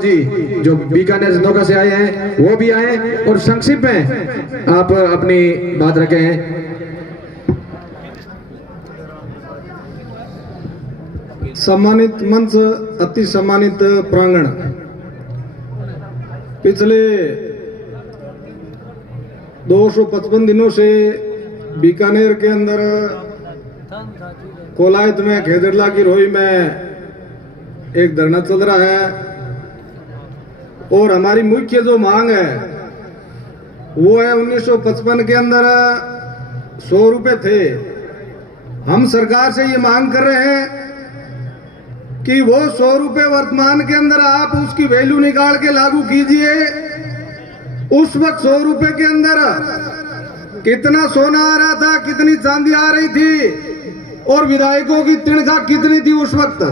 जी जो बीकानेर नौका से आए हैं वो भी आए और संक्षिप्त में आप अपनी बात रखे हैं। सम्मानित मंच, अति सम्मानित प्रांगण, पिछले 255 दिनों से बीकानेर के अंदर कोलायत में खेजड़ला की रोई में एक धरना चल रहा है और हमारी मुख्य जो मांग है वो है 1955 के अंदर 100 रुपए थे। हम सरकार से ये मांग कर रहे हैं कि वो 100 रुपए वर्तमान के अंदर आप उसकी वैल्यू निकाल के लागू कीजिए। उस वक्त 100 रुपए के अंदर कितना सोना आ रहा था, कितनी चांदी आ रही थी और विधायकों की तनख्वाह कितनी थी उस वक्त।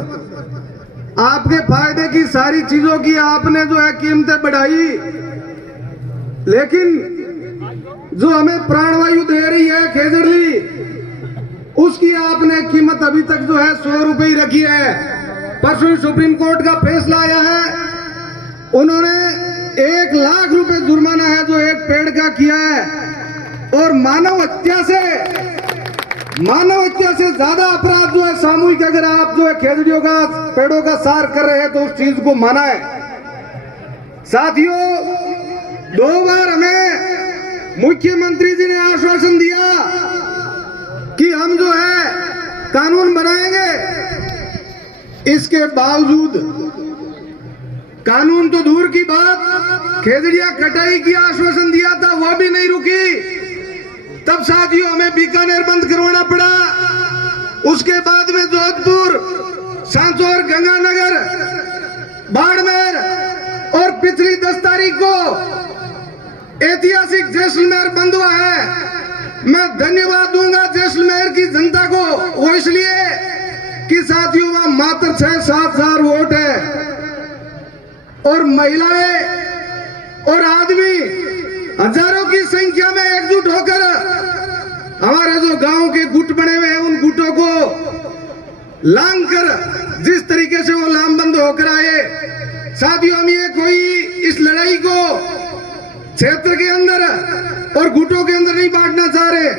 आपके फायदे की सारी चीजों की आपने जो है कीमतें बढ़ाई, लेकिन जो हमें प्राणवायु दे रही है खेजड़ली, उसकी आपने कीमत अभी तक जो है 100 रुपए ही रखी है। परसों सुप्रीम कोर्ट का फैसला आया है, उन्होंने 1 लाख रुपए जुर्माना है जो एक पेड़ का किया है और मानव हत्या से ज्यादा अपराध जो है सामूहिक, अगर आप जो है खेजड़ियों का पेड़ों का सार कर रहे हैं तो उस चीज को माना है। साथियों, 2 बार हमें मुख्यमंत्री जी ने आश्वासन दिया कि हम जो है कानून बनाएंगे, इसके बावजूद कानून तो दूर की बात, खेजड़िया कटाई की आश्वासन दिया था वो भी नहीं रुकी। तब साथियों हमें बीकानेर बंद करवाना पड़ा। उसके बाद में जोधपुर, सांचौर, गंगानगर, बाड़मेर और पिछली 10 तारीख को ऐतिहासिक जैसलमेर बंद हुआ है। मैं धन्यवाद दूंगा जैसलमेर की जनता को, वो इसलिए कि साथियों वहां मात्र 6-7 हजार वोट है और महिलाएं और आदमी हजारों की संख्या में एकजुट होकर हमारे जो गांव के गुट बने हुए हैं उन गुटों को लांग कर जिस तरीके से वो लामबंद होकर आए। साथियों, हम ये कोई इस लड़ाई को क्षेत्र के अंदर और गुटों के अंदर नहीं बांटना चाह रहे।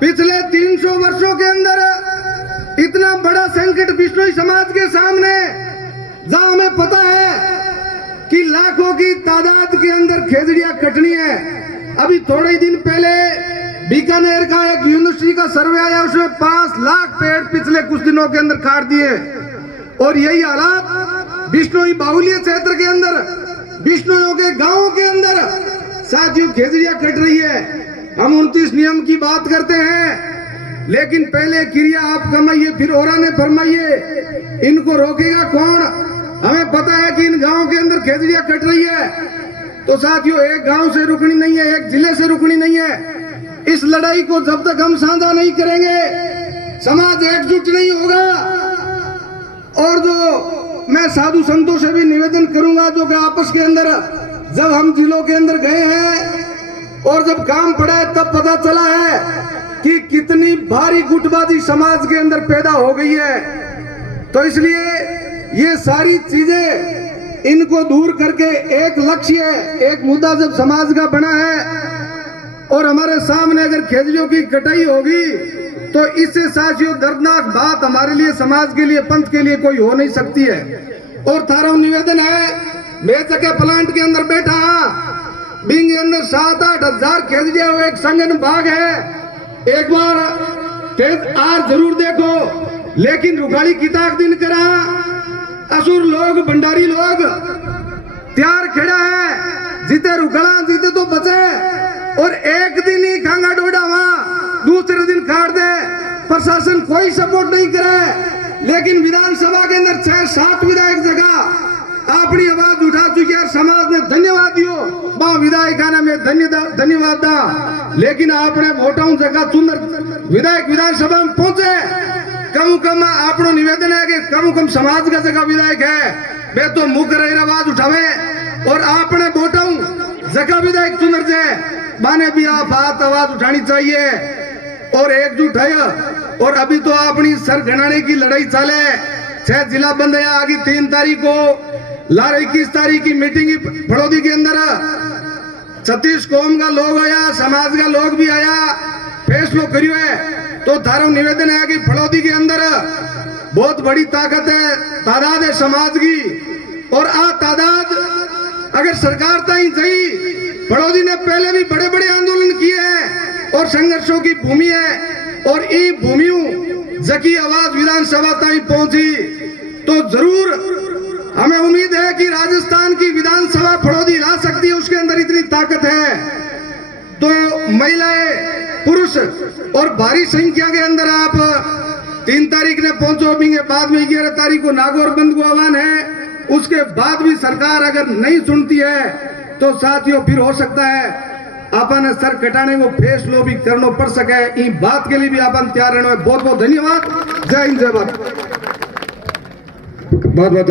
पिछले 300 वर्षों के अंदर इतना बड़ा संकट बिश्नोई समाज के सामने, जहां हमें पता है कि लाखों की तादाद के अंदर खेजड़ियां कटनी है। अभी थोड़े ही दिन पहले बीकानेर का एक यूनिवर्सिटी का सर्वे आया, उसमें 5 लाख पेड़ पिछले कुछ दिनों के अंदर काट दिए और यही हालात बिश्नोई बाहुल्य क्षेत्र के अंदर, बिश्नोइयों के गांवों के अंदर साथियों खेजड़ियां कट रही है। हम 29 नियम की बात करते हैं, लेकिन पहले क्रिया आप कमाइए फिर औरा ने फरमाइए, इनको रोकेगा कौन? हमें पता है कि इन गांवों के अंदर खेजड़ियां कट रही है, तो साथियों एक गांव से रुकनी नहीं है, एक जिले से रुकनी नहीं है। इस लड़ाई को जब तक हम साझा नहीं करेंगे, समाज एकजुट नहीं होगा। और जो मैं साधु संतों से भी निवेदन करूंगा जो कि आपस के अंदर, जब हम जिलों के अंदर गए हैं और जब काम पड़ा है तब पता चला है कि कितनी भारी गुटबाजी समाज के अंदर पैदा हो गई है। तो इसलिए ये सारी चीजें इनको दूर करके एक लक्ष्य, एक मुद्दा जब समाज का बना है और हमारे सामने अगर खेजड़ियों की कटाई होगी तो इससे साथियों दर्दनाक बात हमारे लिए, समाज के लिए, पंथ के लिए कोई हो नहीं सकती है। और थारा निवेदन है, मैं जगह प्लांट के अंदर बैठा हाँ, बिंग के अंदर 7-8 हजार खेजड़िया एक संगन बाग है। एक बार आर जरूर देखो, लेकिन रुगाली किताब दिन करा असुर लोग, भंडारी लोग त्यार खड़ा है, जीते रुगला जीते तो बचे। और एक दिन ही खांगा डोडा वहां, दूसरे दिन काट दे, प्रशासन कोई सपोर्ट नहीं करे। लेकिन विधानसभा के अंदर 6-7 विधायक जगह अपनी आवाज उठा चुकी है, समाज ने धन्यवाद दियो, वहां विधायक आने में धन्यवाद दा। लेकिन आपने वोटाऊ जगह सुंदर विधायक विधानसभा में पहुंचे, कम आपनो निवेदन है कि कम समाज का जगह विधायक है वे तो मुख रहे आवाज उठावे और आपने वोटाऊ जगह विधायक चुनर जाए माने भी आप बात आवाज उठानी चाहिए और एकजुट है। और अभी तो अपनी सर घनाने की लड़ाई चाले, 6 जिला बंद है, आगे 3 तारीख को लार 21 तारीख की मीटिंग फड़ौदी के अंदर 36 कौम का लोग आया, समाज का लोग भी आया, फैसलो करियो है। तो थारो निवेदन है कि फड़ौदी के अंदर बहुत बड़ी ताकत है, तादाद है समाज की, और आ तादाद अगर सरकार ताई सही, फड़ौदी ने पहले भी बड़े बड़े आंदोलन किए हैं और संघर्षों की भूमि है, और ये भूमियों जकी आवाज विधानसभा ताई पहुंची तो जरूर हमें उम्मीद है कि राजस्थान की विधानसभा फड़ौदी ला सकती है, उसके अंदर इतनी ताकत है। तो महिलाएं, पुरुष और भारी संख्या के अंदर आप 3 तारीख ने पहुंचो, भी बाद में 11 तारीख को नागौर बंद को आह्वान है। उसके बाद भी सरकार अगर नहीं सुनती है तो साथियों फिर हो सकता है अपन सर कटाने को फैसलो भी करना पड़ सके। इन बात के लिए भी अपन तैयार रहना है। बहुत बहुत धन्यवाद। जय हिंद, जय भारत। बहुत बहुत